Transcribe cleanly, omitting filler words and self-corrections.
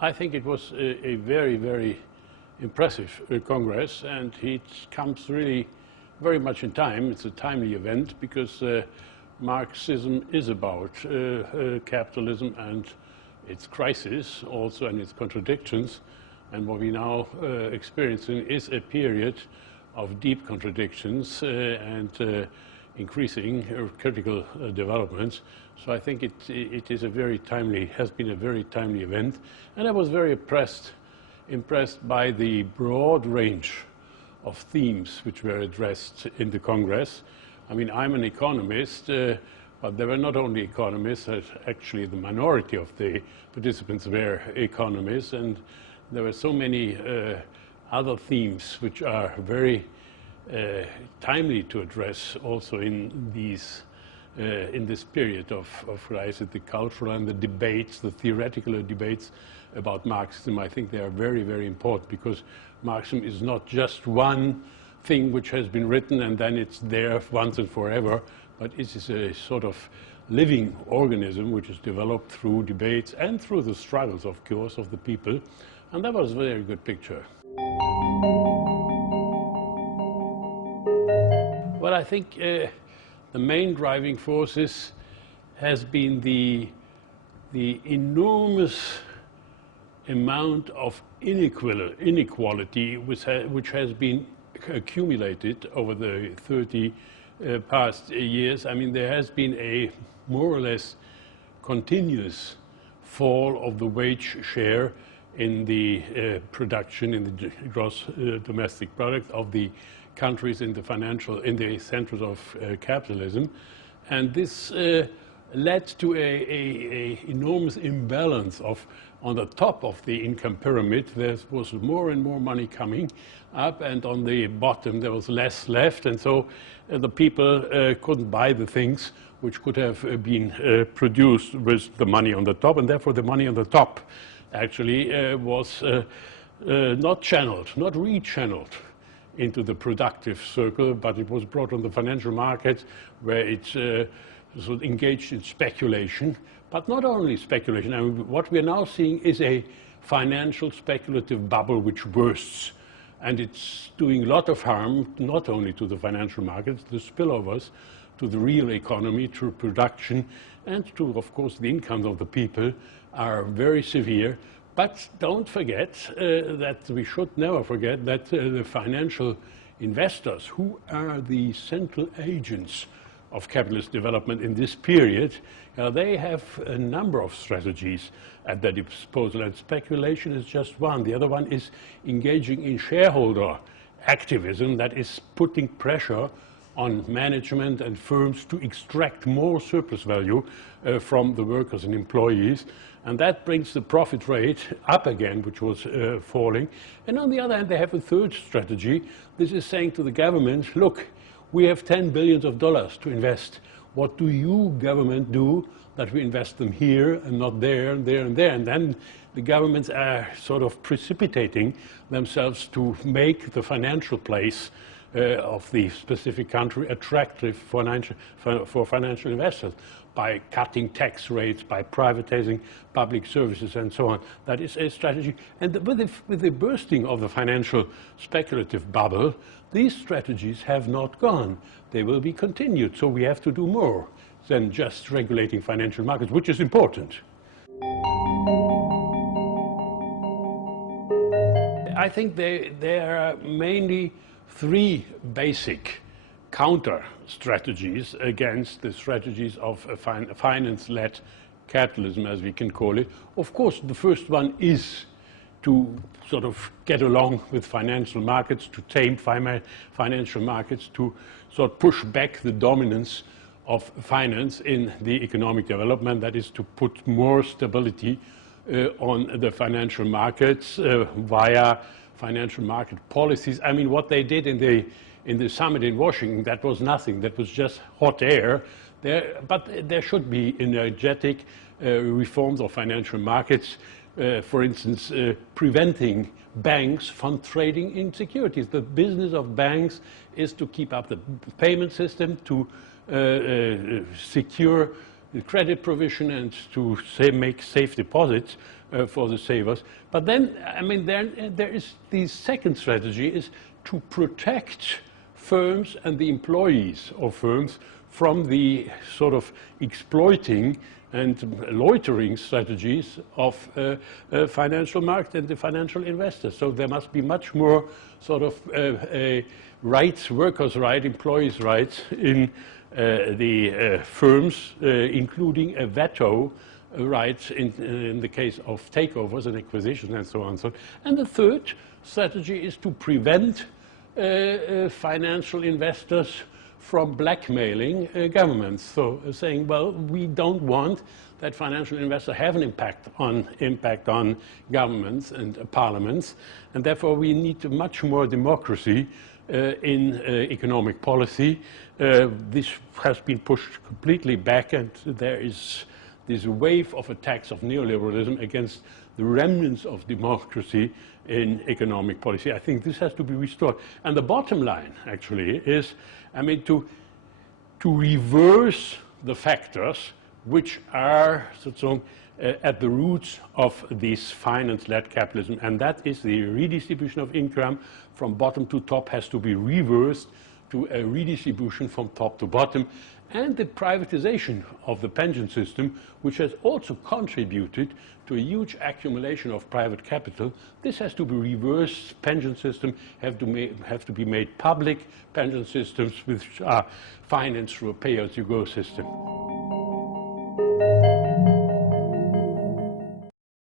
I think it was a very, very impressive Congress, and it comes really very much in time. It's a timely event because Marxism is about capitalism and its crisis also, and its contradictions. And what we now experiencing is a period of deep contradictions and increasing critical developments. So I think it is a very timely, has been a very timely event. And I was very impressed by the broad range of themes which were addressed in the Congress. I mean, I'm an economist, but there were not only economists, actually the minority of the participants were economists, and there were so many other themes which are very timely to address also in this period of crisis, the cultural and the debates, the theoretical debates about Marxism. I think they are very, very important because Marxism is not just one thing which has been written and then it's there once and forever, but it is a sort of living organism which is developed through debates and through the struggles, of course, of the people. And that was a very good picture. Well, I think the main driving forces has been the enormous amount of inequality which has been accumulated over the 30 past years. I mean, there has been a more or less continuous fall of the wage share in the production, in the gross domestic product of the countries in the centers of capitalism, and this led to a enormous imbalance on the top of the income pyramid. There was more and more money coming up, and on the bottom there was less left, and so the people couldn't buy the things which could have been produced with the money on the top, and therefore the money on the top actually was not rechanneled into the productive circle, but it was brought on the financial market where it sort of engaged in speculation. But not only speculation. I mean, what we are now seeing is a financial speculative bubble which bursts, and it's doing a lot of harm not only to the financial markets, the spillovers to the real economy, to production, and to, of course, the incomes of the people are very severe. But don't forget that we should never forget that the financial investors, who are the central agents of capitalist development in this period, they have a number of strategies at their disposal, and speculation is just one. The other one is engaging in shareholder activism, that is putting pressure on management and firms to extract more surplus value from the workers and employees. And that brings the profit rate up again, which was falling. And on the other hand, they have a third strategy. This is saying to the government, look, we have $10 billion to invest. What do you, government, do that we invest them here and not there and there and there? And then the governments are sort of precipitating themselves to make the financial place of the specific country attractive for financial investors by cutting tax rates, by privatizing public services and so on. That is a strategy. And with the bursting of the financial speculative bubble, these strategies have not gone. They will be continued. So we have to do more than just regulating financial markets, which is important. I think there are mainly three basic counter strategies against the strategies of finance-led capitalism, as we can call it. Of course, the first one is to sort of get along with financial markets, to tame financial markets, to sort of push back the dominance of finance in the economic development. That is to put more stability on the financial markets via financial market policies. I mean, what they did in the summit in Washington, that was nothing. That was just hot air. But there should be energetic reforms of financial markets. For instance, preventing banks from trading in securities. The business of banks is to keep up the payment system, to secure credit provision and to make safe deposits for the savers. But then, I mean, there is the second strategy is to protect firms and the employees of firms from the sort of exploiting and loitering strategies of financial market and the financial investors. So there must be much more sort of rights, workers' rights, employees' rights in the firms, including a veto rights in the case of takeovers and acquisitions and so on and so on. And the third strategy is to prevent financial investors from blackmailing governments. So saying, well, we don't want that financial investors have an impact on governments and parliaments, and therefore we need much more democracy in economic policy. This has been pushed completely back, and there is this wave of attacks of neoliberalism against the remnants of democracy in economic policy. I think this has to be restored. And the bottom line, actually, is, I mean, to reverse the factors which are at the roots of this finance-led capitalism, and that is the redistribution of income from bottom to top has to be reversed to a redistribution from top to bottom, and the privatization of the pension system, which has also contributed to a huge accumulation of private capital. This has to be reversed. Pension systems have to be made public pension systems which are financed through a pay-as-you-go system.